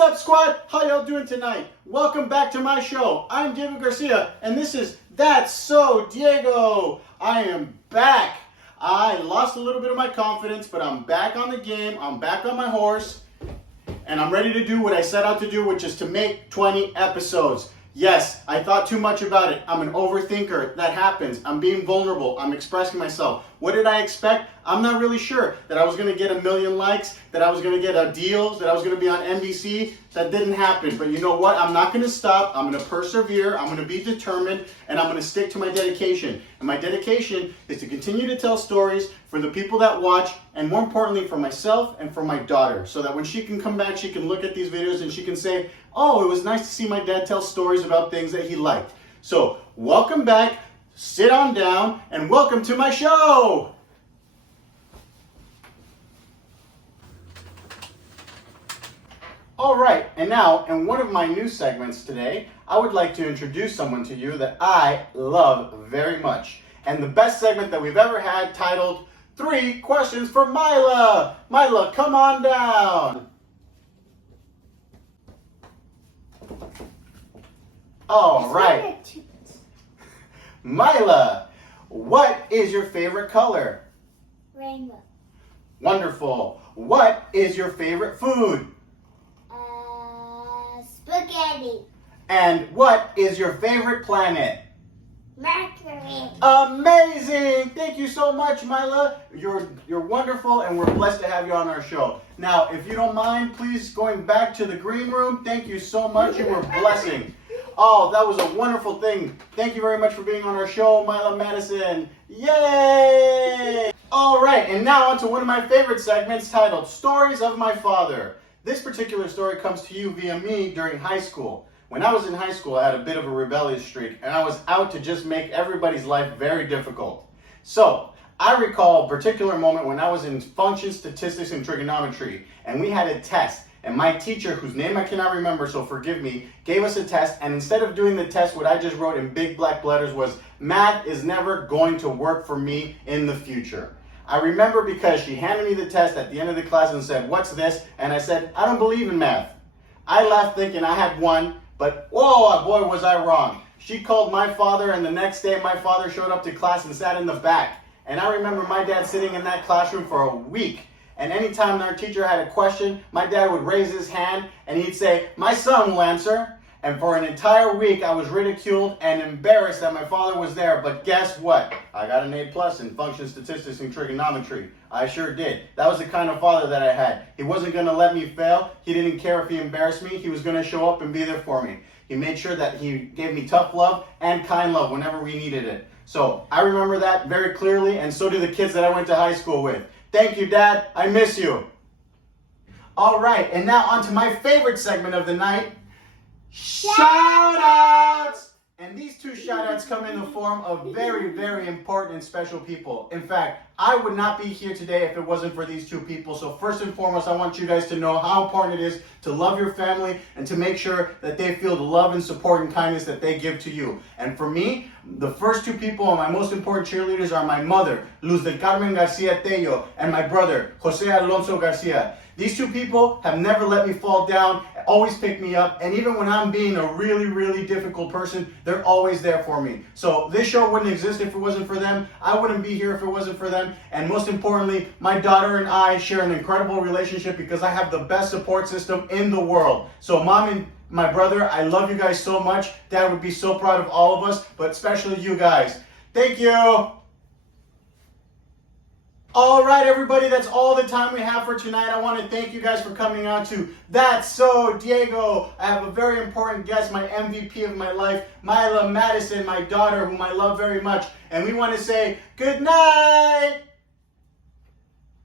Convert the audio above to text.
up, squad? How y'all doing tonight? Welcome back to my show. I'm Diego Garcia, and this is That's So Diego. I am back. I lost a little bit of my confidence, but I'm back on the game. I'm back on my horse, and I'm ready to do what I set out to do, which is to make 20 episodes. Yes, I thought too much about it. I'm an overthinker. That happens. I'm being vulnerable. I'm expressing myself. What did I expect? I'm not really sure that I was going to get 1 million likes, that I was going to get deals, that I was going to be on NBC. That didn't happen. But you know what? I'm not going to stop. I'm going to persevere. I'm going to be determined, and I'm going to stick to my dedication. And my dedication is to continue to tell stories for the people that watch, and more importantly, for myself and for my daughter, so that when she can come back, she can look at these videos and she can say, oh, it was nice to see my dad tell stories about things that he liked. So, welcome back, sit on down, and welcome to my show! Alright, and now, in one of my new segments today, I would like to introduce someone to you that I love very much. And the best segment that we've ever had, titled, 3 Questions for Mila! Mila, come on down! Alright. Mila, what is your favorite color? Rainbow. Wonderful. What is your favorite food? Spaghetti. And what is your favorite planet? Mercury. Amazing! Thank you so much, Mila. You're wonderful, and we're blessed to have you on our show. Now, if you don't mind, please going back to the green room. Thank you so much. You were a blessing. Oh, that was a wonderful thing. Thank you very much for being on our show, Mila Madison. Yay! All right, and now on to one of my favorite segments titled Stories of My Father. This particular story comes to you via me during high school. When I was in high school, I had a bit of a rebellious streak, and I was out to just make everybody's life very difficult. So, I recall a particular moment when I was in function statistics and trigonometry, and we had a test. And my teacher, whose name I cannot remember, so forgive me, gave us a test, and instead of doing the test, what I just wrote in big black letters was, math is never going to work for me in the future. I remember because she handed me the test at the end of the class and said, what's this? And I said, I don't believe in math. I laughed thinking I had won, but whoa, boy, was I wrong. She called my father, and the next day my father showed up to class and sat in the back. And I remember my dad sitting in that classroom for a week. And anytime our teacher had a question, my dad would raise his hand and he'd say, my son will answer. And for an entire week, I was ridiculed and embarrassed that my father was there. But guess what? I got an A+ in function statistics and trigonometry. I sure did. That was the kind of father that I had. He wasn't going to let me fail. He didn't care if he embarrassed me. He was going to show up and be there for me. He made sure that he gave me tough love and kind love whenever we needed it. So I remember that very clearly, and so do the kids that I went to high school with. Thank you, Dad. I miss you. All right, and now on to my favorite segment of the night, shout-outs! And these 2 shout-outs come in the form of very, very important and special people. In fact, I would not be here today if it wasn't for these 2 people. So first and foremost, I want you guys to know how important it is to love your family and to make sure that they feel the love and support and kindness that they give to you. And for me, the first 2 people and my most important cheerleaders are my mother, Luz del Carmen Garcia Tello, and my brother, Jose Alonso Garcia. These 2 people have never let me fall down, always pick me up, and even when I'm being a really, really difficult person, they're always there for me. So this show wouldn't exist if it wasn't for them. I wouldn't be here if it wasn't for them. And most importantly, my daughter and I share an incredible relationship because I have the best support system in the world. So Mom and my brother, I love you guys so much. Dad would be so proud of all of us, but especially you guys. Thank you. All right, everybody, that's all the time we have for tonight. I want to thank you guys for coming on to That's So Diego. I have a very important guest, my MVP of my life, Mila Madison, my daughter, whom I love very much. And we want to say good night.